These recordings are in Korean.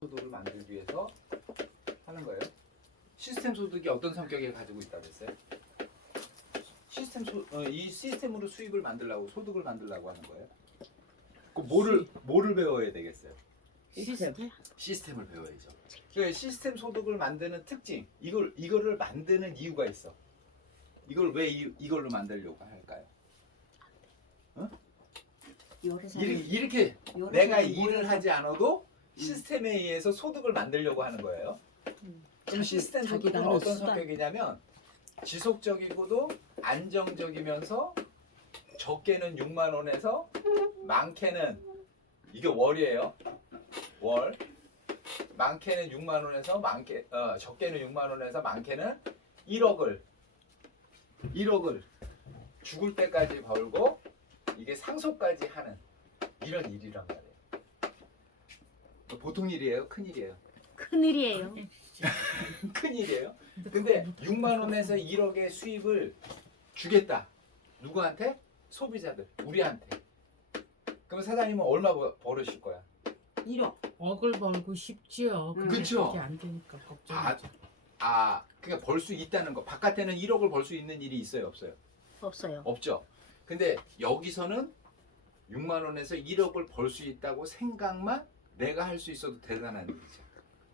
소득을 만들기 위해서 하는 거예요. 시스템 소득이 어떤 성격을 가지고 있다고 했어요? 이 시스템으로 수입을 만들려고 소득을 만들려고 하는 거예요. 그 뭐를 배워야 되겠어요? 시스템을 배워야죠. 그러니까 시스템 소득을 만드는 특징, 이거를 만드는 이유가 있어. 이걸 왜 이걸로 만들려고 할까요? 어? 이렇게 내가 일을 하지 않아도 시스템에 의해서 소득을 만들려고 하는 거예요. 그럼 시스템 소득은 어떤 성격이냐면 지속적이고도 안정적이면서 적게는 6만 원에서 많게는 이게 월이에요. 월. 많게는 6만 원에서 적게는 6만 원에서 많게는 1억을 죽을 때까지 벌고 이게 상속까지 하는 이런 일이란 말이에요. 보통 일이에요? 큰 일이에요? 큰 일이에요. 큰 일이에요. 근데 6만 원에서 1억의 수입을 주겠다. 누구한테? 소비자들, 우리한테. 그럼 사장님은 얼마 벌으실 거야? 1억. 억을 벌고 싶지요. 그쵸? 그게 안 되니까 걱정이죠. 그러니까 벌 수 있다는 거. 바깥에는 1억을 벌 수 있는 일이 있어요, 없어요? 없어요. 없죠. 근데 여기서는 6만 원에서 1억을 벌 수 있다고 생각만 내가 할 수 있어도 대단한 일이죠.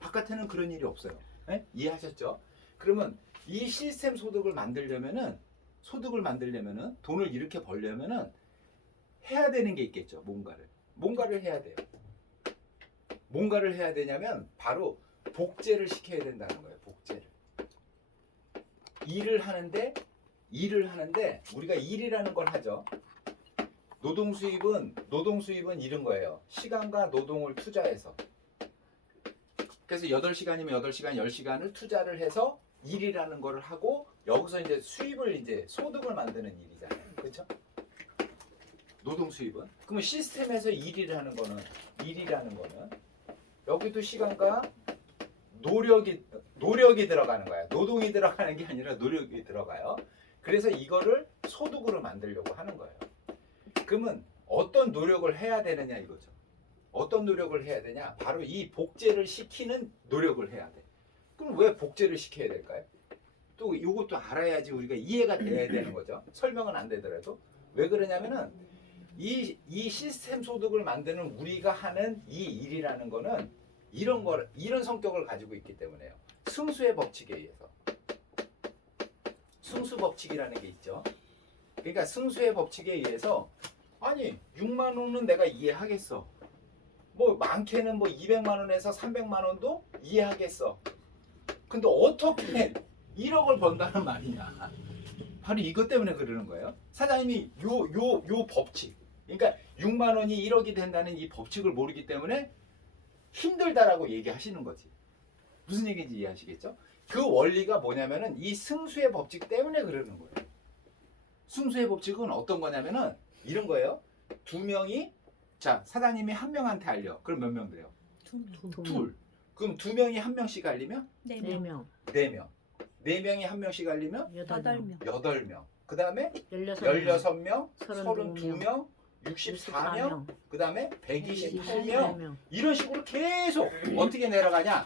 바깥에는 그런 일이 없어요. 네? 이해하셨죠? 그러면 이 시스템 소득을 만들려면은 돈을 이렇게 벌려면은 해야 되는 게 있겠죠. 뭔가를 해야 돼요. 뭔가를 해야 되냐면 바로 복제를 시켜야 된다는 거예요. 복제를. 일을 하는데 우리가 일이라는 걸 하죠. 노동 수입은 이런 거예요. 시간과 노동을 투자해서. 그래서 8시간이면 8시간, 10시간을 투자를 해서 일이라는 거를 하고 여기서 이제 소득을 만드는 일이잖아요. 그렇죠? 노동 수입은. 그러면 시스템에서 일이라는 거는 여기도 시간과 노력이 들어가는 거야. 노동이 들어가는 게 아니라 노력이 들어가요. 그래서 이거를 소득으로 만들려고 하는 거예요. 그러면 어떤 노력을 해야 되느냐 이거죠. 어떤 노력을 해야 되냐? 바로 이 복제를 시키는 노력을 해야 돼. 그럼 왜 복제를 시켜야 될까요? 또 이것도 알아야지 우리가 이해가 돼야 되는 거죠. 설명은 안 되더라도. 왜 그러냐면은 이 시스템 소득을 만드는 우리가 하는 이 일이라는 거는 이런 성격을 가지고 있기 때문에요. 승수의 법칙에 의해서. 승수 법칙이라는 게 있죠. 그러니까 승수의 법칙에 의해서 아니 6만 원은 내가 이해하겠어. 뭐 많게는 200만 원에서 300만 원도 이해하겠어. 근데 어떻게 1억을 번다는 말이냐. 바로 이것 때문에 그러는 거예요. 사장님이 요 법칙. 그러니까 6만 원이 1억이 된다는 이 법칙을 모르기 때문에 힘들다라고 얘기하시는 거지. 무슨 얘기인지 이해하시겠죠? 그 원리가 뭐냐면은 이 승수의 법칙 때문에 그러는 거예요. 승수의 법칙은 어떤 거냐면은 이런 거예요. 두 명이 사장님이 한 명한테 알려. 그럼 몇 명 돼요? 둘. 그럼 두 명이 한 명씩 알리면? 4명. 4명. 4명이 한 명씩 알리면? 8명. 8명. 그 다음에 16명. 16명, 32명, 64명, 그 다음에 128명. 이런 식으로 계속 어떻게 내려가냐?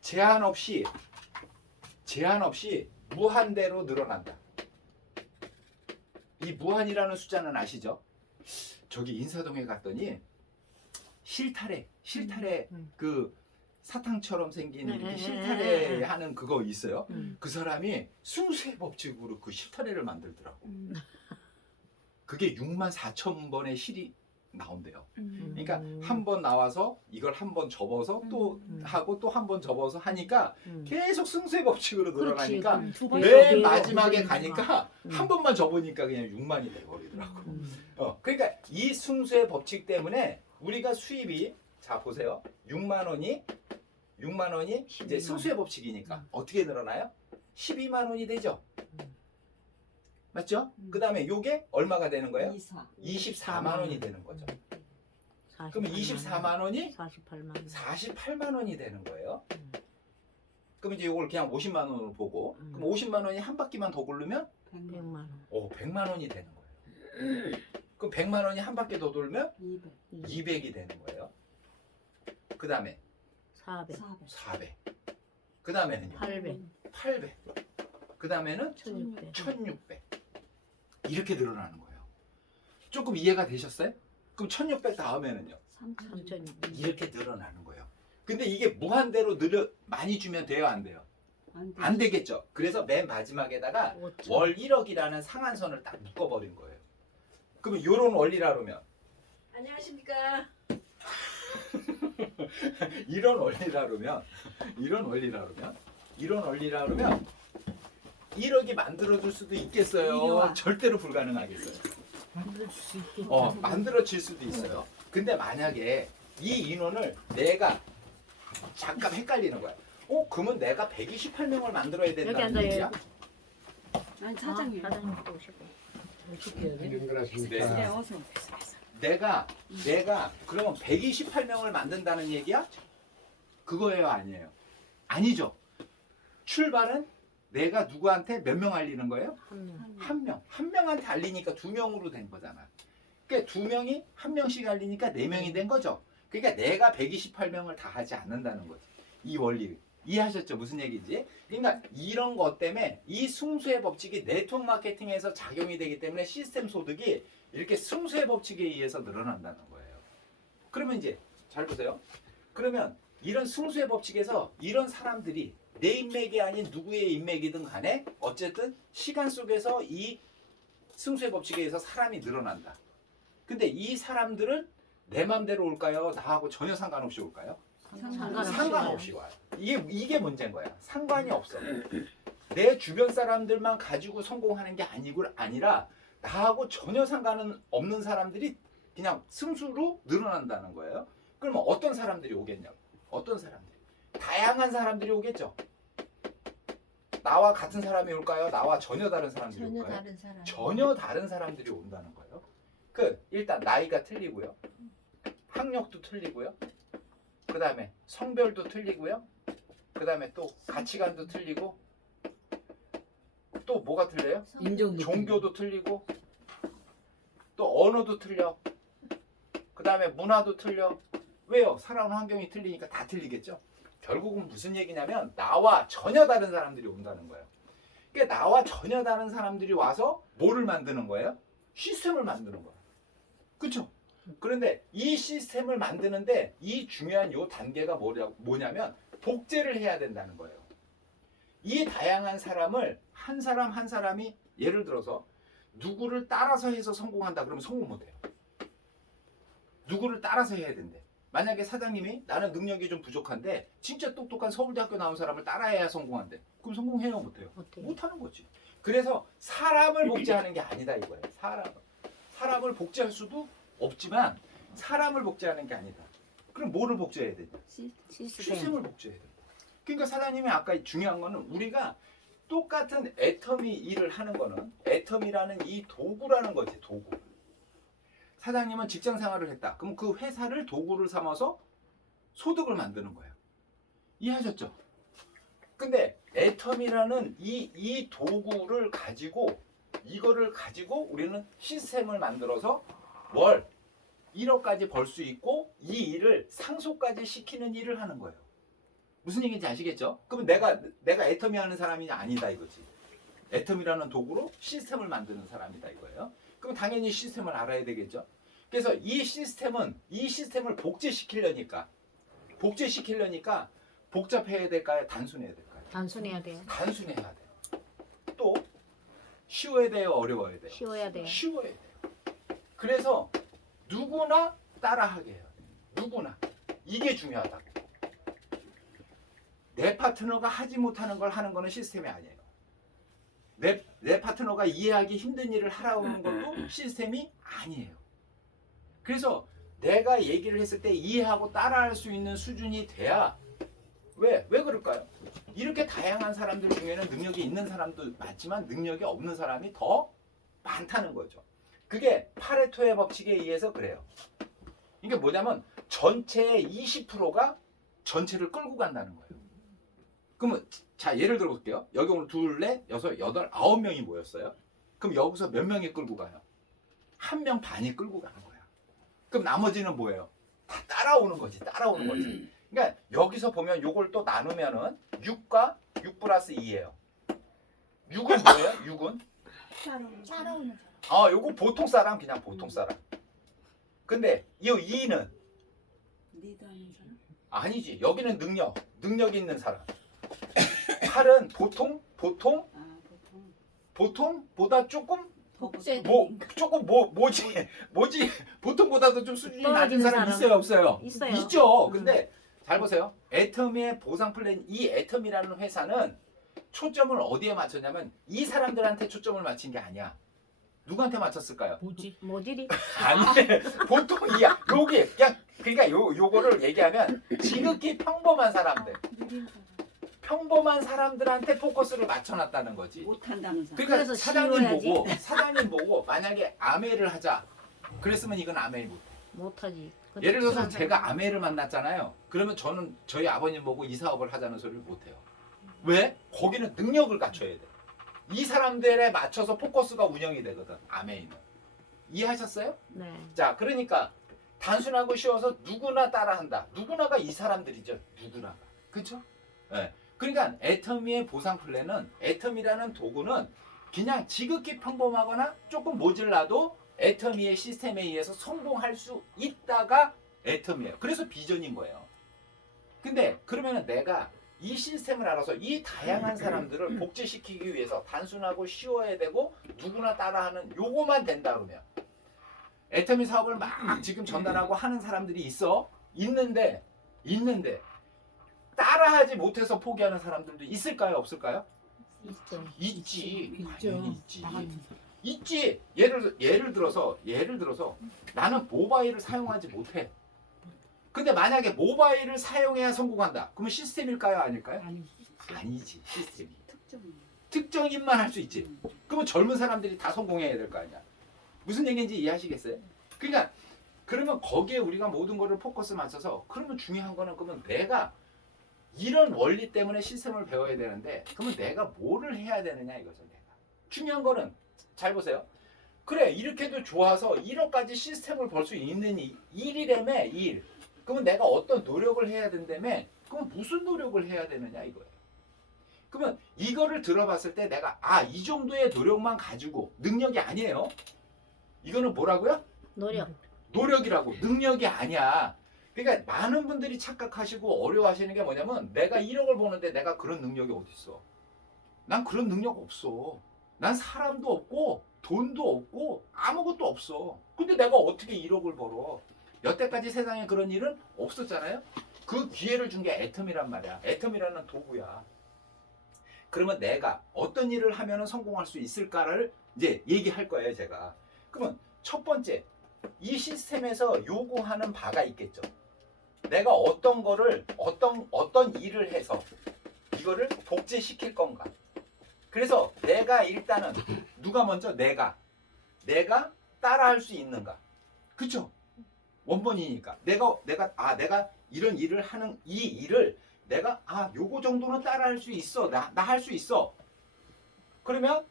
제한 없이 무한대로 늘어난다. 이 무한이라는 숫자는 아시죠? 저기 인사동에 갔더니 실타래 그 사탕처럼 생긴 이렇게 실타래 하는 그거 있어요. 그 사람이 승수의 법칙으로 그 실타래를 만들더라고. 그게 64,000번의 실이 나온대요. 그러니까 한 번 나와서 이걸 한 번 접어서 또 하고 또 한 번 접어서 하니까 계속 승수의 법칙으로 늘어나니까 맨 마지막에 가니까 한 번만 접으니까 그냥 6만이 돼버리더라고. 그러니까 이 승수의 법칙 때문에 우리가 수입이 보세요. 6만 원이 이제 승수의 법칙이니까 어떻게 늘어나요? 12만 원이 되죠. 맞죠? 그 다음에 요게 얼마가 되는 거예요? 24만 원이 되는 거죠. 그러면 24만 원이 48만 원이 되는 거예요. 그럼 이제 요걸 그냥 50만 원으로 보고 그럼 50만 원이 한 바퀴만 더 굴르면 100만 원. 100만 원이 되는 거예요. 그럼 100만 원이 한 바퀴 더 돌면 200이 되는 거예요. 그 다음에 400, 400. 그 다음에는요. 800, 800. 그 다음에는 1600. 1600. 이렇게 늘어나는 거예요. 조금 이해가 되셨어요? 그럼 1600 다음에는요. 3600. 이렇게 늘어나는 거예요. 근데 이게 무한대로 많이 주면 돼요, 안 돼요? 안 되겠죠. 그래서 맨 마지막에다가 5천. 월 1억이라는 상한선을 딱 묶어버린 거예요. 그러면 이런 원리라면 안녕하십니까. 이런 원리라면 1억이 만들어줄 수도 이리 있겠어요? 와. 절대로 불가능하겠어요. 만들어줄 수 있겠죠. 만들어질 수도 있어요. 근데 만약에 이 인원을 내가 잠깐 헷갈리는 거야. 그러면 내가 128명을 만들어야 여기 된다는 앉아요. 얘기야? 난 사장이에요. 사장님 또 오시고. 어떻게 해야 돼? 네, 연결하십니까? 어서. 내가 그러면 128명을 만든다는 얘기야? 그거예요, 아니에요? 아니죠. 출발은 내가 누구한테 몇 명 알리는 거예요? 한 명. 한 명. 한 명한테 알리니까 2명으로 된 거잖아. 그러니까 2명이 한 명씩 알리니까 4명이 된 거죠. 그러니까 내가 128명을 다 하지 않는다는 거지. 이 원리. 이해하셨죠? 무슨 얘기인지? 그러니까 이런 것 때문에 이 승수의 법칙이 네트워크 마케팅에서 작용이 되기 때문에 시스템 소득이 이렇게 승수의 법칙에 의해서 늘어난다는 거예요. 그러면 이제 잘 보세요. 그러면 이런 승수의 법칙에서 이런 사람들이 내 인맥이 아닌 누구의 인맥이든 간에 어쨌든 시간 속에서 이 승수의 법칙에 의해서 사람이 늘어난다. 근데 이 사람들은 내 맘대로 올까요? 나하고 전혀 상관없이 올까요? 상관없이 와요. 이게 문제인 거야. 상관이 없어. 내 주변 사람들만 가지고 성공하는 게 아니라 나하고 전혀 상관은 없는 사람들이 그냥 승수로 늘어난다는 거예요. 그러면 어떤 사람들이 오겠냐고. 어떤 사람들? 다양한 사람들이 오겠죠. 나와 같은 사람이 올까요? 나와 전혀 다른 사람들이 전혀 올까요? 다른 사람. 전혀 다른 사람들이 온다는 거예요. 일단 나이가 틀리고요. 학력도 틀리고요. 그 다음에 성별도 틀리고요. 그 다음에 또 가치관도 틀리고 또 뭐가 틀려요? 인정도 종교도 틀리고 또 언어도 틀려. 그 다음에 문화도 틀려. 왜요? 살아오는 환경이 틀리니까 다 틀리겠죠. 결국은 무슨 얘기냐면 나와 전혀 다른 사람들이 온다는 거예요. 그러니까 나와 전혀 다른 사람들이 와서 뭐를 만드는 거예요? 시스템을 만드는 거예요. 그렇죠? 그런데 이 시스템을 만드는데 이 중요한 요 단계가 뭐냐면 복제를 해야 된다는 거예요. 이 다양한 사람을 한 사람 한 사람이 예를 들어서 누구를 따라서 해서 성공한다 그러면 성공 못해요. 누구를 따라서 해야 된대. 만약에 사장님이 나는 능력이 좀 부족한데 진짜 똑똑한 서울대학교 나온 사람을 따라해야 성공한대. 그럼 성공해요? 못해요? 못해요. 못하는 거지. 그래서 사람을 복제하는 게 아니다 이거예요. 사람을 복제할 수도 없지만 사람을 복제하는 게 아니다. 그럼 뭐를 복제해야 되냐? 시스템. 시스템을 복제해야 된다. 그러니까 사장님이 아까 중요한 거는 우리가 똑같은 애터미 일을 하는 거는 애터미라는 이 도구라는 거지. 도구. 사장님은 직장 생활을 했다. 그럼 그 회사를 도구를 삼아서 소득을 만드는 거예요. 이해하셨죠? 근데 애터미라는 이 도구를 가지고 이거를 가지고 우리는 시스템을 만들어서 월 1억까지 벌 수 있고 이 일을 상속까지 시키는 일을 하는 거예요. 무슨 얘기인지 아시겠죠? 그러면 내가 애터미 하는 사람이 아니다 이거지. 애터미라는 도구로 시스템을 만드는 사람이다 이거예요. 그럼 당연히 시스템을 알아야 되겠죠. 그래서 이 시스템을 복제시키려니까 복잡해야 될까요? 단순해야 될까요? 단순해야 돼요. 단순해야 돼요. 또 쉬워야 돼요? 어려워야 돼요? 쉬워야 돼요. 쉬워야 돼요. 그래서 누구나 따라하게 해요. 누구나. 이게 중요하다고. 내 파트너가 하지 못하는 걸 하는 거는 시스템이 아니에요. 내 파트너가 이해하기 힘든 일을 하라는 것도 시스템이 아니에요. 그래서 내가 얘기를 했을 때 이해하고 따라할 수 있는 수준이 돼야 왜 그럴까요? 이렇게 다양한 사람들 중에는 능력이 있는 사람도 많지만 능력이 없는 사람이 더 많다는 거죠. 그게 파레토의 법칙에 의해서 그래요. 이게 뭐냐면 전체의 20%가 전체를 끌고 간다는 거예요. 그러면 자 예를 들어 볼게요. 여기 오늘 둘, 넷, 여섯, 여덟, 9명이 모였어요. 그럼 여기서 몇 명이 끌고 가요? 1명 반이 끌고 가는 거야. 그럼 나머지는 뭐예요? 다 따라오는 거지. 그러니까 그러니까 여기서 보면 요걸 또 나누면은 6과 6 플러스 2예요. 6은 뭐예요? 6은? 따라오는 요거 보통 사람 그냥 보통 사람. 근데 이 2는 리더하는 사람? 아니지. 여기는 능력 있는 사람. 8은 보통 아 보통 보통보다 조금 복제. 조금 뭐지 보통보다도 좀 수준이 낮은 떨어지는 사람 사람. 있어요 없어요? 있어요. 있죠. 근데 잘 보세요. 애텀의 보상 플랜 이 애텀이라는 회사는 초점을 어디에 맞췄냐면 이 사람들한테 초점을 맞춘 게 아니야. 누구한테 맞췄을까요? 뭐지? 모질이. 아니 보통 이야. 여기 그냥 그러니까 요거를 얘기하면 지극히 평범한 사람들, 느린 사람 평범한 사람들한테 포커스를 맞춰놨다는 거지. 못한다는 사람 그러니까 그래서 사장님 보고 만약에 아메를 하자. 그랬으면 이건 아메를 못. 못하지. 예를 들어서 제가 아메를 만났잖아요. 그러면 저희 아버님 보고 이 사업을 하자는 소리를 못 해요. 왜? 거기는 능력을 갖춰야 돼. 이 사람들에 맞춰서 포커스가 운영이 되거든. 아메이는. 이해하셨어요? 네. 자, 그러니까 단순하고 쉬워서 누구나 따라한다. 누구나가 이 사람들이죠. 누구나가. 그렇죠? 네. 그러니까 애터미의 보상 플랜은 애터미라는 도구는 그냥 지극히 평범하거나 조금 모질라도 애터미의 시스템에 의해서 성공할 수 있다가 애터미예요. 그래서 비전인 거예요. 근데 그러면은 내가 이 시스템을 알아서 이 다양한 사람들을 복제시키기 위해서 단순하고 쉬워야 되고 누구나 따라하는 요거만 된다 그러면 애터미 사업을 막 지금 전달하고 하는 사람들이 있는데 따라하지 못해서 포기하는 사람들도 있을까요? 없을까요? 있죠. 있지. 있죠. 당연히 있지. 나 같은 사람. 있지. 예를 들어서 나는 모바일을 사용하지 못해. 근데 만약에 모바일을 사용해야 성공한다. 그러면 시스템일까요? 아닐까요? 아니. 아니지. 시스템이. 특정이야 특정인만 할 수 있지. 그러면 젊은 사람들이 다 성공해야 될 거 아니야. 무슨 얘기인지 이해하시겠어요? 그러니까 그러면 거기에 우리가 모든 거를 포커스 맞춰서 그러면 중요한 거는 그러면 내가 이런 원리 때문에 시스템을 배워야 되는데 그러면 내가 뭐를 해야 되느냐 이거죠. 내가. 중요한 거는 잘 보세요. 그래 이렇게도 좋아서 1억까지 시스템을 벌 수 있는 일이라며 일. 그러면 내가 어떤 노력을 해야 된다며 그럼 무슨 노력을 해야 되느냐 이거예요. 그러면 이거를 들어봤을 때 내가 이 정도의 노력만 가지고 능력이 아니에요. 이거는 뭐라고요? 노력. 노력이라고. 능력이 아니야. 그러니까 많은 분들이 착각하시고 어려워하시는 게 뭐냐면 내가 1억을 버는데 내가 그런 능력이 어디 있어? 난 그런 능력 없어. 난 사람도 없고 돈도 없고 아무것도 없어. 근데 내가 어떻게 1억을 벌어? 여태까지 세상에 그런 일은 없었잖아요. 그 기회를 준 게 애텀이란 말이야. 애텀이라는 도구야. 그러면 내가 어떤 일을 하면 성공할 수 있을까를 이제 얘기할 거예요, 제가. 그러면 첫 번째, 이 시스템에서 요구하는 바가 있겠죠. 내가 어떤 거를 어떤 일을 해서 이거를 복제시킬 건가. 그래서 내가 일단은 누가 먼저 내가 따라할 수 있는가. 그쵸? 원본이니까 내가 이런 일을 하는 이 일을 내가 요거 정도는 따라할 수 있어. 나 할 수 있어. 그러면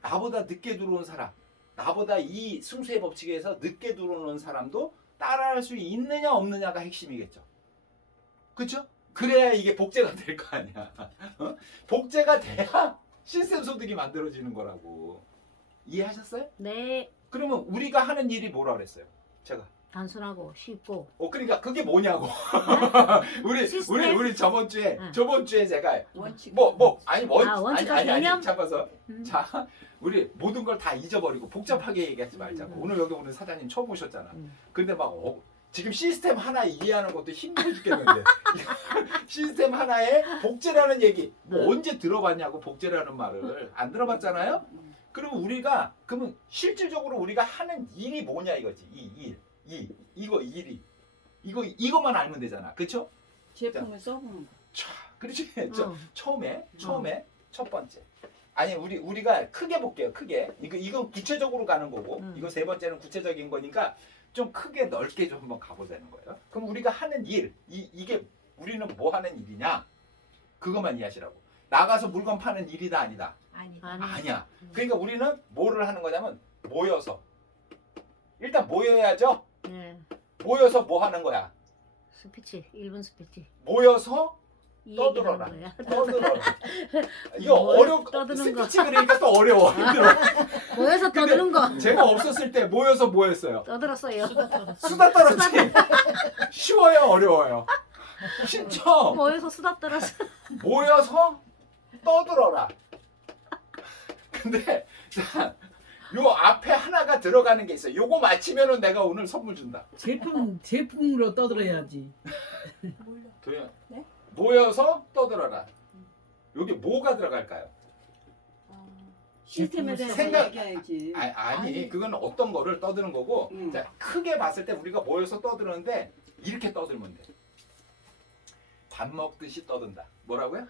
나보다 늦게 들어온 사람, 나보다 이 승수의 법칙에서 늦게 들어오는 사람도 따라할 수 있느냐 없느냐가 핵심이겠죠. 그렇죠? 그래야 이게 복제가 될 거 아니야. 어? 복제가 돼야 시스템 소득이 만들어지는 거라고. 이해하셨어요? 네. 그러면 우리가 하는 일이 뭐라 그랬어요? 제가. 단순하고 쉽고. 그러니까 그게 뭐냐고. 시스템? 우리 저번 주에 제가 원칙 원칙과 아니 개념? 잡아서 자 우리 모든 걸 다 잊어버리고 복잡하게 얘기하지 말자고. 오늘 여기 오는 사장님 처음 오셨잖아. 근데 막 지금 시스템 하나 이해하는 것도 힘들어 죽겠는데 시스템 하나에 복제라는 얘기 언제 들어봤냐고. 복제라는 말을 안 들어봤잖아요. 그럼 우리가 그러면 실질적으로 우리가 하는 일이 뭐냐 이거지. 이거만 알면 되잖아. 그렇죠? 제품을 써보는 거 그렇지. 처음에 첫 번째. 아니 우리가 크게 볼게요. 크게. 이건 구체적으로 가는 거고 이거 세 번째는 구체적인 거니까 좀 크게 넓게 좀 한번 가보자는 거예요. 그럼 우리가 하는 일 이게 우리는 뭐 하는 일이냐? 그것만 이해하시라고. 나가서 물건 파는 일이다 아니다? 아니야. 그러니까 우리는 뭐를 하는 거냐면 모여서 일단 모여야죠. 네. 모여서 뭐 하는 거야? 스피치 1분 스피치. 모여서 이 떠들어라. 얘기하는 거야. 떠들어라. 이거 뭘 어렵. 떠드는 거. 스피치 그러니까 또 어려워. 힘들어. 모여서 근데 떠드는 거. 제가 없었을 때 모여서 뭐 했어요? 떠들었어요. 수다 떨었지. 쉬워요, 어려워요. 진짜 모여서 수다 떨었어. 모여서 떠들어라. 근데 자, 요 앞에 하나가 들어가는 게 있어요. 요거 맞히면은 내가 오늘 선물 준다. 제품으로 떠들어야지. 도현. 네? 모여서 떠들어라. 여기 뭐가 들어갈까요? 시스템에 대해서 생각- 얘기해야지. 아니 그건 어떤 거를 떠드는 거고 자, 크게 봤을 때 우리가 모여서 떠드는데 이렇게 떠들면 돼. 밥 먹듯이 떠든다. 뭐라고요?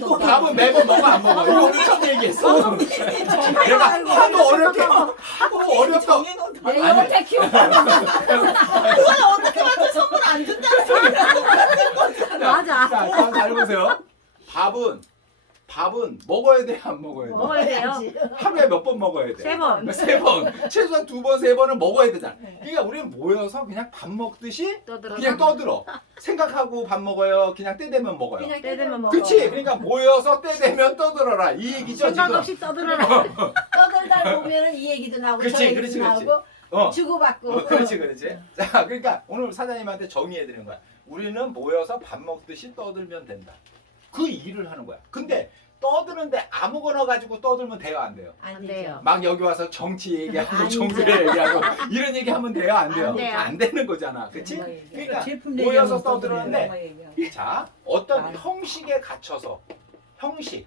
또 밥은 매번 먹어 안 먹어? 이거 우리 처음 얘기했어. 내가 하도 어렵게 하도 어렵다. 내 아니. 영태 키우고 맞아. 자, 잘 보세요. 밥은 먹어야 돼, 안 먹어야 돼? 먹어야 돼요. 하루에 몇 번 먹어야 돼? 3번. 세 번. 최소한 2번, 3번은 먹어야 되잖아. 그러니까 우리는 모여서 그냥 밥 먹듯이 떠들어. 그냥 떠들어. 생각하고 밥 먹어요. 그냥 때 되면 먹어요. 때 되면 먹어. 그치? 그러니까 모여서 때 되면 떠들어라. 이 얘기죠, 생각 지금. 없이 떠들어라. 떠들다 보면은 이 얘기도 나오고 그치, 저 얘기도 그렇지, 그렇지. 나오고 어. 주고받고. 그렇지. 자, 그러니까 오늘 사장님한테 정의해 드리는 거야. 우리는 모여서 밥 먹듯이 떠들면 된다. 그 일을 하는 거야. 근데 떠드는데 아무거나 가지고 떠들면 돼요, 안 돼요? 안 돼요. 막 여기 와서 정치 얘기하고 아니죠. 종교에 얘기하고 이런 얘기하면 돼요, 안 돼요? 안 돼요. 안 되는 거잖아, 그렇지? 정말 얘기해. 그러니까 제품 모여서 얘기하면서 떠드는데 엄마 얘기하고. 자, 어떤 아. 형식에 갇혀서 형식,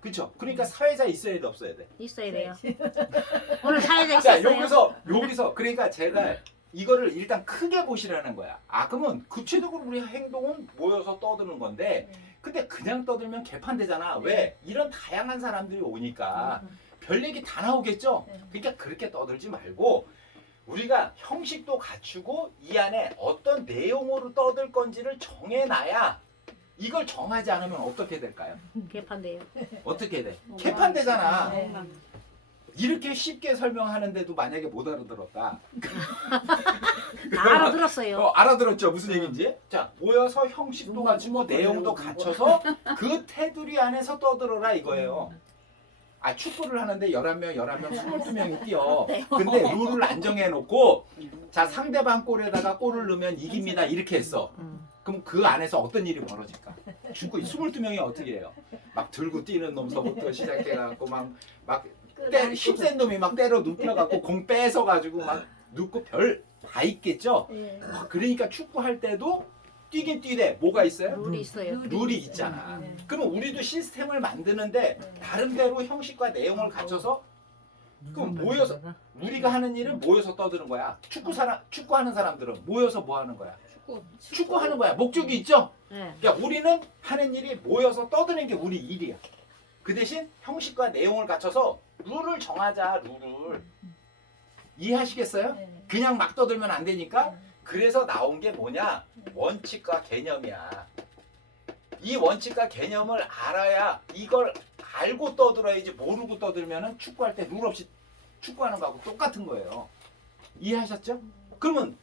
그렇죠? 그러니까 사회자 있어야 돼, 없어야 돼? 있어야 돼요. 오늘 사회자 자, 있었어요. 여기서 그러니까 제가 이거를 일단 크게 보시라는 거야. 아, 그러면 구체적으로 우리 행동은 모여서 떠드는 건데, 근데 그냥 떠들면 개판되잖아. 왜? 이런 다양한 사람들이 오니까 별 얘기 다 나오겠죠? 그러니까 그렇게 떠들지 말고 우리가 형식도 갖추고 이 안에 어떤 내용으로 떠들 건지를 정해놔야 이걸 정하지 않으면 어떻게 될까요? 개판돼요. 어떻게 돼? 개판되잖아. 네. 이렇게 쉽게 설명하는데도 만약에 못 알아들었다. 다 알아들었어요. 알아들었죠? 무슨 얘기인지? 자, 모여서 형식도 갖추고 내용도 갖춰서 그 테두리 안에서 떠들어라 이거예요. 아, 축구를 하는데 11명, 22명이 뛰어. 근데 룰을 안 정해놓고 자, 상대방 골에다가 골을 넣으면 이깁니다. 이렇게 했어. 그럼 그 안에서 어떤 일이 벌어질까? 축구 22명이 어떻게 해요? 막 들고 뛰는 놈서부터 시작해갖고 막 힘센 놈이 막 때려 눕혀갖고 공 뺏어가지고 막 눕고 별 다 있겠죠? 그러니까 축구할 때도 뛰긴 뛰되 뭐가 있어요? 룰이 있어요. 룰이 있잖아. 그러면 우리도 시스템을 만드는데 나름대로 형식과 내용을 갖춰서 그럼 모여서 우리가 하는 일은 모여서 떠드는 거야. 축구하는 사람들은 모여서 뭐 하는 거야? 축구하는 거야. 목적이 있죠? 네. 그러니까 우리는 하는 일이 모여서 떠드는 게 우리 일이야. 그 대신 형식과 내용을 갖춰서 룰을 정하자. 룰을. 이해하시겠어요? 그냥 막 떠들면 안 되니까 그래서 나온 게 뭐냐? 원칙과 개념이야. 이 원칙과 개념을 알아야 이걸 알고 떠들어야지 모르고 떠들면은 축구할 때 룰 없이 축구하는 거하고 똑같은 거예요. 이해하셨죠? 그러면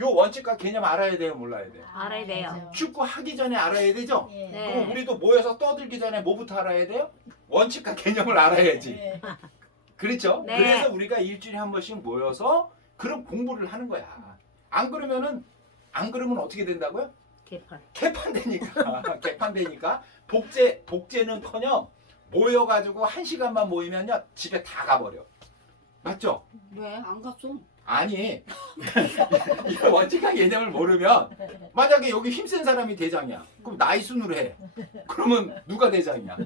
요 원칙과 개념 알아야 돼요, 몰라야 돼요? 알아야 돼요. 축구 하기 전에 알아야 되죠? 예. 네. 그럼 우리도 모여서 떠들기 전에 뭐부터 알아야 돼요? 원칙과 개념을 알아야지. 예. 그렇죠? 네. 그래서 우리가 일주일에 한 번씩 모여서 그런 공부를 하는 거야. 안 그러면 어떻게 된다고요? 개판. 개판되니까 복제는커녕 모여가지고 1시간만 모이면요 집에 다 가버려. 맞죠? 왜? 안 갔어? 아니 이 원칙과 개념을 모르면 만약에 여기 힘센 사람이 대장이야. 그럼 나이 순으로 해. 그러면 누가 대장이야?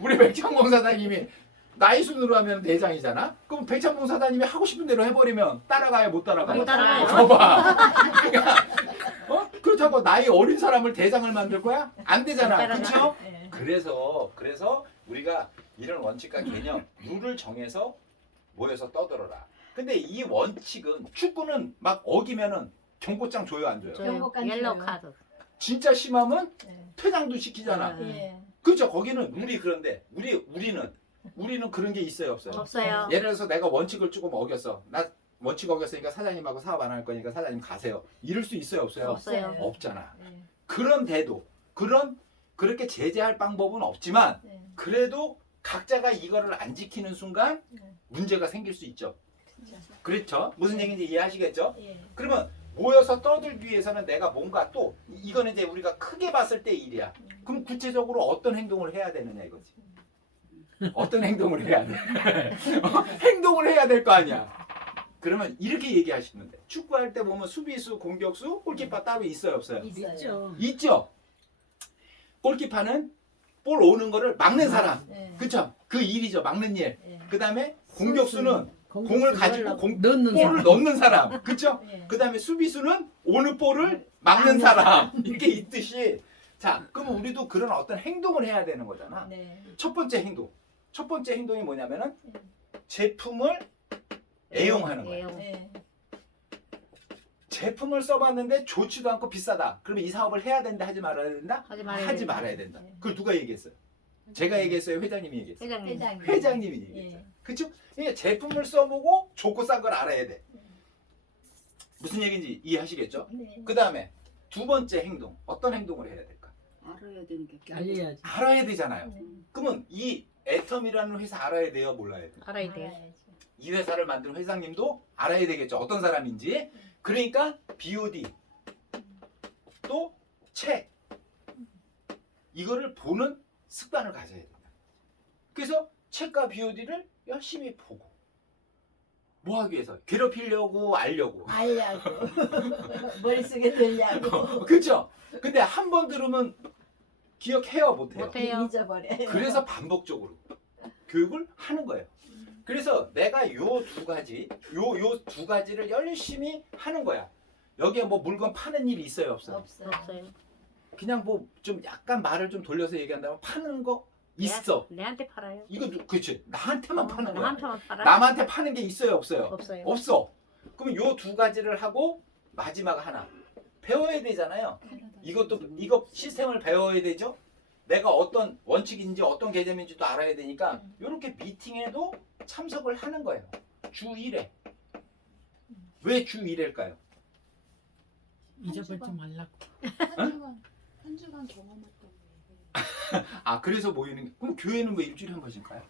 우리 백창봉 사장님이 나이 순으로 하면 대장이잖아. 그럼 백창봉 사장님이 하고 싶은 대로 해버리면 따라가요, 못 따라가요? 못 따라가요. 봐봐. 그러니까 그렇다고 나이 어린 사람을 대장을 만들 거야? 안 되잖아. 못 따라가. 그렇죠? 예. 그래서 우리가 이런 원칙과 개념, 룰을 정해서 모여서 떠들어라. 근데 이 원칙은 축구는 막 어기면은 경고장 줘요, 안 줘요? 저요. 경고까지 옐로우 줘요. 카드. 진짜 심하면 예. 퇴장도 시키잖아. 예. 그렇죠? 거기는 룰이 그런데 우리는 그런 게 있어요, 없어요? 없어요. 예를 들어서 내가 원칙을 조금 어겼어. 나 원칙 어겼으니까 사장님하고 사업 안 할 거니까 사장님 가세요. 이럴 수 있어요, 없어요? 없어요. 없잖아. 네. 그런데도 그렇게 제재할 방법은 없지만 네. 그래도 각자가 이거를 안 지키는 순간 네. 문제가 생길 수 있죠. 진짜. 그렇죠? 무슨 얘기인지 이해하시겠죠? 예. 그러면 모여서 떠들기 위해서는 내가 뭔가 또 이거는 이제 우리가 크게 봤을 때 일이야. 그럼 구체적으로 어떤 행동을 해야 되느냐 이거지. 어떤 행동을 해야 돼? 행동을 해야 될 거 아니야. 그러면 이렇게 얘기하시면 돼. 축구할 때 보면 수비수, 공격수, 골키퍼 따로 있어요, 없어요? 있어요. 있죠. 있죠. 골키퍼는 볼 오는 거를 막는 사람. 네. 그쵸? 그 일이죠. 막는 일. 네. 그 다음에 공격수는 공을 가지고 넣는 볼을 사람. 넣는 사람. 그쵸? 네. 그 다음에 수비수는 오는 볼을 막는 사람. 이렇게 있듯이. 자, 그럼 우리도 그런 어떤 행동을 해야 되는 거잖아. 네. 첫 번째 행동. 첫 번째 행동이 뭐냐면은 제품을 애용하는 거야. 애용. 네. 제품을 써봤는데 좋지도 않고 비싸다. 그러면 이 사업을 해야 된다, 하지 말아야 된다? 하지 말아야 하지 된다. 말아야 된다. 네. 그걸 누가 얘기했어요? 제가 얘기했어요? 회장님이 얘기했어요? 회장님. 회장님. 회장님이 얘기했죠. 예. 그쵸? 그러니까 제품을 써보고 좋고 싼 걸 알아야 돼. 무슨 얘기인지 이해하시겠죠? 네. 그 다음에 두 번째 행동. 어떤 행동을 해야 될까? 알아야 되는 게 알려야지. 알아야 되잖아요. 네. 그러면 이 애텀이라는 회사 알아야 돼요? 몰라야 돼요? 알아야 돼요. 알아야죠. 이 회사를 만든 회장님도 알아야 되겠죠. 어떤 사람인지. 그러니까 BOD 또 책 이거를 보는 습관을 가져야 된다. 그래서 책과 BOD를 열심히 보고 뭐 하기 위해서? 괴롭히려고 알려고. 알려고. 머릿속에 들려고. 그렇죠? 근데 한 번 들으면 기억해요, 못해요? 못해요. 잊어버려요. 그래서 반복적으로 교육을 하는 거예요. 그래서 내가 요 두 가지, 요 두 가지를 열심히 하는 거야. 여기에 뭐 물건 파는 일이 있어요, 없어요? 없어요. 없어요. 그냥 뭐 좀 약간 말을 좀 돌려서 얘기한다면 파는 거 있어. 내한테 팔아요. 이거 그렇지. 나한테만 파는 거야. 나한테만 팔아. 남한테 파는 게 있어요, 없어요? 없어요. 없어. 그럼 요 두 가지를 하고 마지막 하나 배워야 되잖아요. 이거 시스템을 배워야 되죠. 내가 어떤 원칙인지 어떤 개념인지도 알아야 되니까 이렇게 미팅에도 참석을 하는 거예요. 주 1회. 왜 주 1회일까요? 잊어버리지 말라고. 한 주간 경험했던 아, 그래서 모이는. 그럼 교회는 왜 일주일에 한 번씩 가요?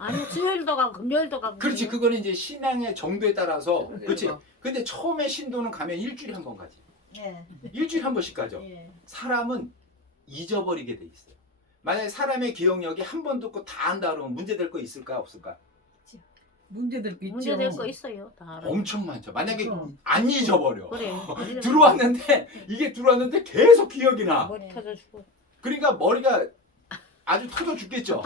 아니 수요일도 가고 금요일도 가고. 그렇지. 그거는 이제 신앙의 정도에 따라서. 그렇지. 그래서. 근데 처음에 신도는 가면 일주일에 한 번 가지. 네. 일주일에 한 번씩 가죠. 예. 사람은 잊어버리게 돼 있어요. 만약에 사람의 기억력이 한 번 듣고 다 안다 그러면 문제될 거 있을까 없을까? 문제될 게 있죠. 문제될 거 있어요. 다 알아요. 엄청 많죠. 만약에 그렇죠. 안 잊어버려. 그래. 들어왔는데 이게 들어왔는데 계속 기억이 나. 머리 터져주고. 그러니까 머리가 아주 터져 죽겠죠.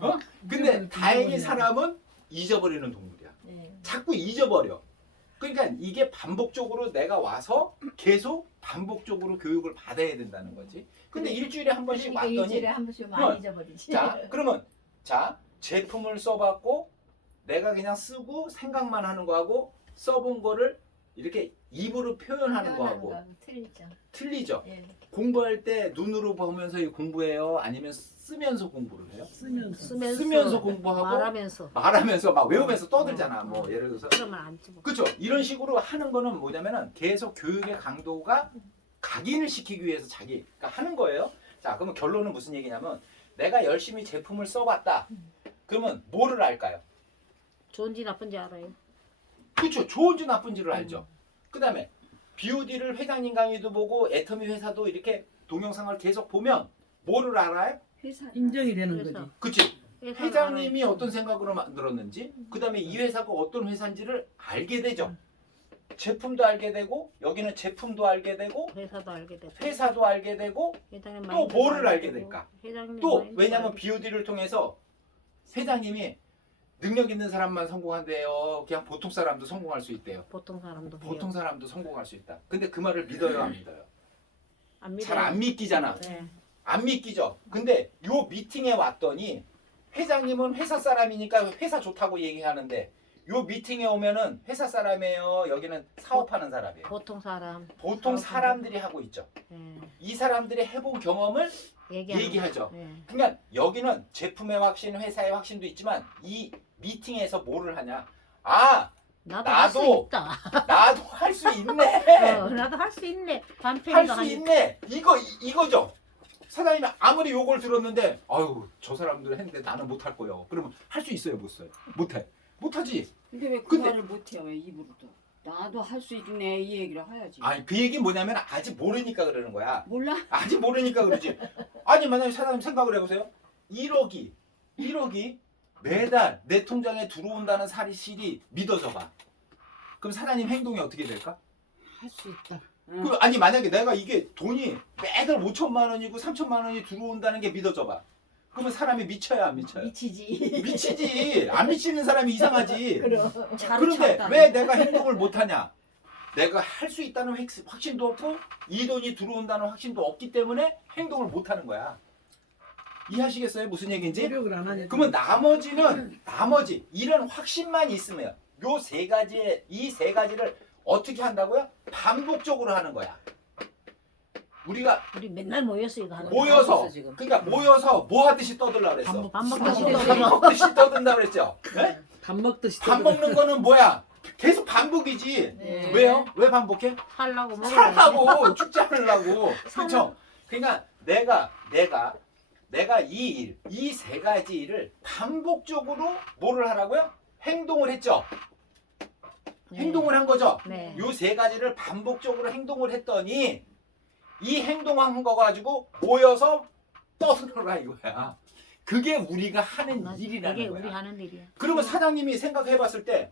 어? 근데 다행히 사람은 잊어버리는 동물이야. 네. 자꾸 잊어버려. 그러니까 이게 반복적으로 내가 와서 계속 반복적으로 교육을 받아야 된다는 거지. 근데 일주일에 한 번씩 그러니까 왔더니 일주일에 한 번씩 많이 잊어버리지. 자, 그러면 자, 제품을 써봤고 내가 그냥 쓰고 생각만 하는 거하고 써본 거를 이렇게 입으로 표현하는 거하고 거하고 틀리죠. 틀리죠. 예. 공부할 때 눈으로 보면서 공부해요? 아니면 쓰면서 공부를 해요? 쓰면서. 쓰면서 공부하고 말하면서. 말하면서 막 외우면서 떠들잖아. 뭐 예를 들어서 그러면 안 집어. 그렇죠. 이런 식으로 하는 거는 뭐냐면은 계속 교육의 강도가 각인을 시키기 위해서 그러니까 하는 거예요. 자, 그러면 결론은 무슨 얘기냐면 내가 열심히 제품을 써봤다. 그러면 뭐를 알까요? 좋은지 나쁜지 알아요. 그렇죠. 좋은지 나쁜지를 알죠. 그 다음에 BOD를 회장님 강의도 보고 애터미 회사도 이렇게 동영상을 계속 보면 뭐를 알아요? 회사 인정이 되는 그래서. 거지. 그치? 회사를 회장님이 알아요. 어떤 생각으로 만들었는지 그 다음에 이 회사가 어떤 회사인지를 알게 되죠. 제품도 알게 되고 여기는 제품도 알게 되고 회사도 알게 되고. 회사도 알게 되고 회장님 또 마인드도 뭐를 알게 되고, 될까? 회장님 또 마인드도 왜냐면 알게 BOD를 통해서 회장님이 능력 있는 사람만 성공한대요. 그냥 보통 사람도 성공할 수 있대요. 되고, 보통 사람도 보통 해요. 사람도 성공할 수 있다. 근데 그 말을 믿어요, 안 믿어요? 안 믿어요. 잘 안 믿기잖아. 네. 안 믿기죠. 근데 요 미팅에 왔더니 회장님은 회사 사람이니까 회사 좋다고 얘기하는데 요 미팅에 오면은 회사 사람이에요. 여기는 사업하는 사람이에요. 보통 사람. 보통 사람들이 하고 있죠. 네. 이 사람들이 해본 경험을 얘기하는 얘기하죠. 네. 그러니까 여기는 제품의 확신, 회사의 확신도 있지만 이 미팅에서 뭐를 하냐? 아, 나도 할 수 나도 있다. 나도 할 수 있네. 나도 할 수 있네. 할 반편이도 수 하니까. 있네. 이거죠. 사장님이 아무리 요걸 들었는데 아유 저 사람들 했는데 나는 못 할 거예요. 그러면 할 수 있어요, 못 써요? 못해. 못하지. 근데 왜 그 근데- 말을 못해요? 왜 입으로도? 나도 할 수 있네 이 얘기를 해야지. 아니 그 얘기 뭐냐면 아직 모르니까 그러는 거야. 몰라? 아직 모르니까 그러지. 아니 만약에 사장님 생각을 해보세요. 1억이 매달 내 통장에 들어온다는 사실이 믿어져 봐. 그럼 사장님 행동이 어떻게 될까? 할 수 있다. 그 아니 만약에 내가 이게 돈이 매달 5천만 원이고 3천만 원이 들어온다는 게 믿어져 봐. 그러면 사람이 미쳐야 안 미쳐요? 미치지. 미치지. 안 미치는 사람이 이상하지. 그럼. 그런데 왜 내가 행동을 못하냐? 내가 할 수 있다는 확신도 없고 이 돈이 들어온다는 확신도 없기 때문에 행동을 못하는 거야. 이해하시겠어요? 무슨 얘기인지? 노력을 안 하니까. 그러면 나머지 이런 확신만 있으면 요 이 세 가지를 어떻게 한다고요? 반복적으로 하는 거야. 우리가 우리 맨날 모여서 이거 하는 모여서 있어, 지금. 그러니까 모여서 뭐 하듯이 떠들라 그랬어. 밥 먹듯이 밥 먹듯이 떠든다 그랬죠. 네? 밥 먹듯이. 밥 먹는 거는 뭐야? 계속 반복이지. 네. 왜요? 왜 반복해? 살라고 먹어. 살라고 죽지 않으려고. 그렇죠? 그러니까 내가 이 세 가지 일을 반복적으로 뭐를 하라고요? 행동을 했죠. 행동을 한 거죠. 네. 요 세 가지를 반복적으로 행동을 했더니 이 행동한 거 가지고 모여서 떠들어라 이거야. 그게 우리가 하는 맞아. 일이라는 그게 거야. 우리 하는 일이야. 그러면 사장님이 생각해봤을 때,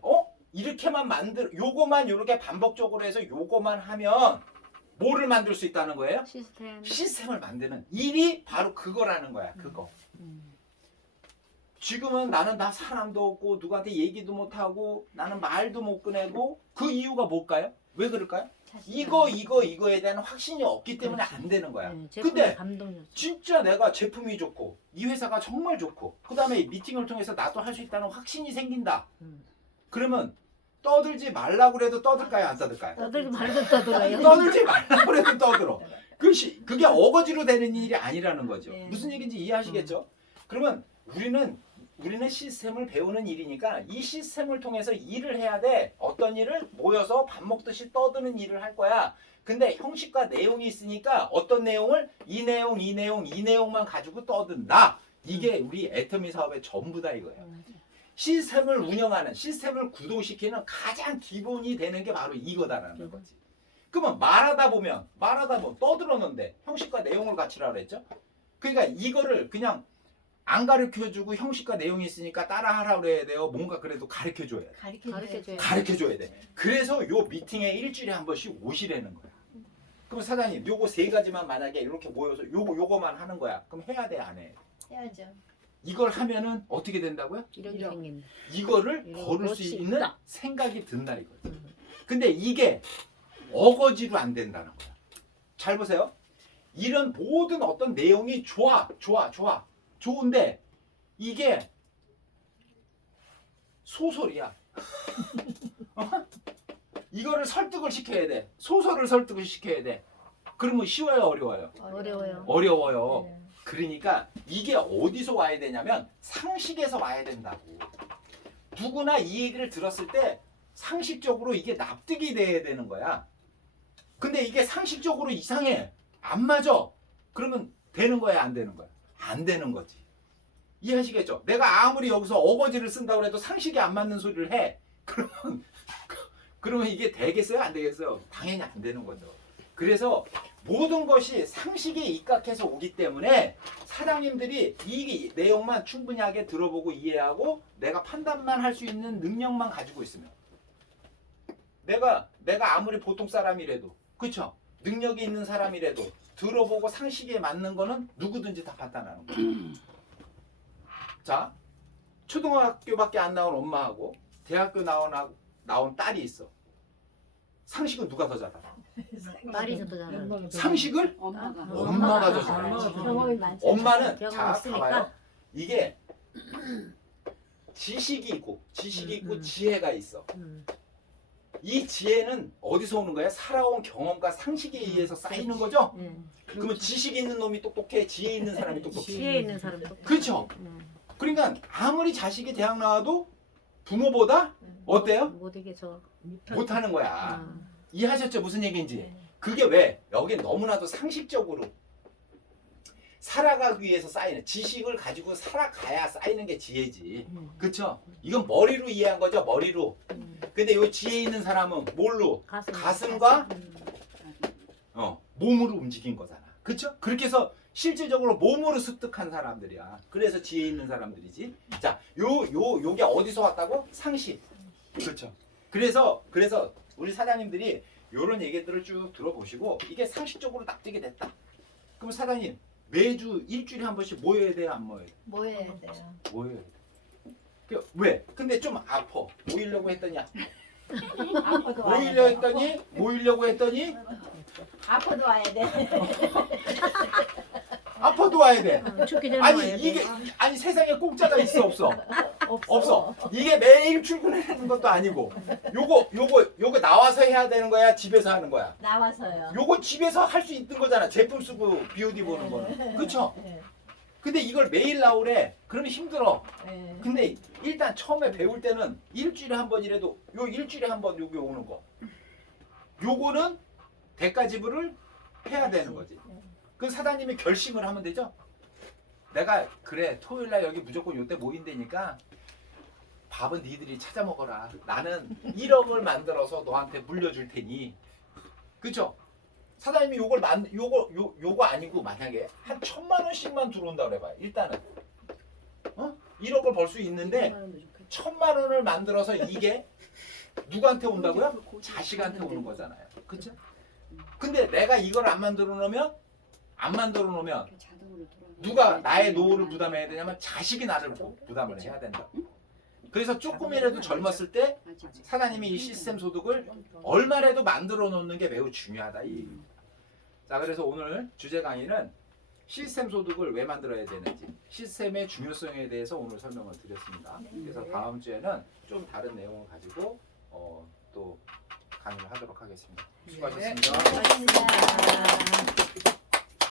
이렇게만 요거만 요렇게 반복적으로 해서 요거만 하면 뭐를 만들 수 있다는 거예요? 시스템. 시스템을 만드는 일이 바로 그거라는 거야. 그거. 지금은 나는 다 사람도 없고 누구한테 얘기도 못 하고 나는 말도 못 꺼내고 그 이유가 뭘까요? 왜 그럴까요? 이거에 대한 확신이 없기 때문에 안 되는 거야. 네, 근데 감동이었어. 진짜 내가 제품이 좋고 이 회사가 정말 좋고 그 다음에 미팅을 통해서 나도 할 수 있다는 확신이 생긴다. 그러면 떠들지 말라고 그래도 떠들까요? 안 떠들까요? 떠들지 말고 떠들어요. 떠들지 말라고 그래도 떠들어. 그게 어거지로 되는 일이 아니라는 거죠. 네. 무슨 얘기인지 이해하시겠죠? 그러면 우리는 시스템을 배우는 일이니까 이 시스템을 통해서 일을 해야 돼. 어떤 일을 모여서 밥 먹듯이 떠드는 일을 할 거야. 근데 형식과 내용이 있으니까 어떤 내용을 이 내용만 가지고 떠든다. 이게 우리 애터미 사업의 전부다 이거예요. 시스템을 운영하는, 시스템을 구동시키는 가장 기본이 되는 게 바로 이거다라는 거지. 그러면 말하다 보면 떠들었는데 형식과 내용을 갖추라 그랬죠? 그러니까 이거를 그냥 안 가르쳐주고 형식과 내용이 있으니까 따라하라 그래야 돼요. 뭔가 그래도 가르쳐줘야 돼. 가르쳐줘야 가르쳐줘야 돼. 그래서 요 미팅에 일주일에 한 번씩 오시라는 거야. 그럼 사장님 요거 세 가지만 만약에 이렇게 모여서 요거만 하는 거야. 그럼 해야 돼, 안 해? 해야죠. 이걸 하면은 어떻게 된다고요? 이렇게 이런. 생긴다. 이거를 이거 걸을 그럴 수 수 있는 있다. 생각이 든다 이거지. 근데 이게 어거지로 안 된다는 거야. 잘 보세요. 이런 모든 어떤 내용이 좋은데 이게 소설이야. 이거를 설득을 시켜야 돼. 소설을 설득을 시켜야 돼. 그러면 쉬워요, 어려워요? 어려워요. 어려워요. 네. 그러니까 이게 어디서 와야 되냐면 상식에서 와야 된다고. 누구나 이 얘기를 들었을 때 상식적으로 이게 납득이 돼야 되는 거야. 근데 이게 상식적으로 이상해. 안 맞아. 그러면 되는 거야, 안 되는 거야? 안 되는 거지. 이해하시겠죠? 내가 아무리 여기서 어거지를 쓴다고 해도 상식이 안 맞는 소리를 해. 그러면 이게 되겠어요? 안 되겠어요? 당연히 안 되는 거죠. 그래서 모든 것이 상식에 입각해서 오기 때문에 사장님들이 이 내용만 충분하게 들어보고 이해하고 내가 판단만 할 수 있는 능력만 가지고 있으면 내가 아무리 보통 사람이라도 그렇죠? 능력이 있는 사람이라도 들어보고 상식에 맞는 거는 누구든지 다 판단하는 거예요. 자, 초등학교밖에 안 나온 엄마하고 대학교 나온 딸이 있어. 상식은 누가 더 잘하나? 말이 더 잘하는. 상식을 엄마가 엄마가 더 잘하지. 잘하지. 경험이 많죠. 엄마는 경험이 자 있으니까. 봐봐요. 이게 지식이 있고 지혜가 있어. 이 지혜는 어디서 오는 거야? 살아온 경험과 상식에 의해서 쌓이는 거죠? 그러면 지식 있는 놈이 똑똑해, 지혜 있는 사람이 똑똑해. 지혜 있는 사람도. 그렇죠? 그러니까 아무리 자식이 대학 나와도 부모보다 어때요? 못 이겨서. 못하는 거야. 아. 이해하셨죠? 무슨 얘기인지. 네. 그게 왜? 여기 너무나도 상식적으로 살아가기 위해서 쌓이는 지식을 가지고 살아가야 쌓이는 게 지혜지. 그쵸? 이건 머리로 이해한 거죠. 머리로. 근데 요 지혜 있는 사람은 뭘로? 가슴과 몸으로 움직인 거잖아. 그쵸? 그렇게 해서 실질적으로 몸으로 습득한 사람들이야. 그래서 지혜 있는 사람들이지. 자, 요게 어디서 왔다고? 상식. 그렇죠. 그래서 우리 사장님들이 요런 얘기들을 쭉 들어보시고 이게 상식적으로 납득이 됐다. 그럼 사장님 매주 일주일에 한 번씩 모여야 돼요, 안 모여야 돼요? 뭐 해야 돼요? 모여야 돼. 왜? 근데 좀 아파. 모이려고 했더니 아파도 와야 모이려고 했더니 아파도 와야 돼. 아파도 와야 돼. 죽기 전에 아니 와야 돼. 이게 아니 세상에 공짜가 있어 없어? 없어. 없어. 이게 매일 출근하는 것도 아니고 요거 나와서 해야 되는 거야, 집에서 하는 거야? 나와서요. 요거 집에서 할 수 있는 거잖아. 제품 쓰고 BOD 보는 거는. 그쵸? 네. 근데 이걸 매일 나오래. 그러면 힘들어. 네. 근데 일단 처음에 배울 때는 일주일에 한 번이라도 요 일주일에 한 번 여기 오는 거. 요거는 대가 지불을 해야 되는 거지. 그 사장님이 결심을 하면 되죠. 내가 그래 토요일 날 여기 무조건 요때 모인다니까 밥은 니들이 찾아 먹어라. 나는 1억을 만들어서 너한테 물려줄 테니. 그쵸? 사장님이 요거 아니고 만약에 한 1,000만 원씩만 들어온다 그래봐요. 일단은 1억을 벌 수 있는데 1,000만 원을 만들어서 이게 누구한테 온다고요? 자식한테 오는 거잖아요. 그쵸? 근데 내가 이걸 안 만들어 놓으면 누가 나의 노후를 부담해야 되냐면 자식이 나를 부담을 해야 된다. 그래서 조금이라도 젊었을 때 사장님이 이 시스템 소득을 얼마라도 만들어 놓는 게 매우 중요하다. 이 얘기입니다. 자, 그래서 오늘 주제 강의는 시스템 소득을 왜 만들어야 되는지, 시스템의 중요성에 대해서 오늘 설명을 드렸습니다. 그래서 다음 주에는 좀 다른 내용을 가지고 또 강의를 하도록 하겠습니다. 수고하셨습니다. 고맙습니다.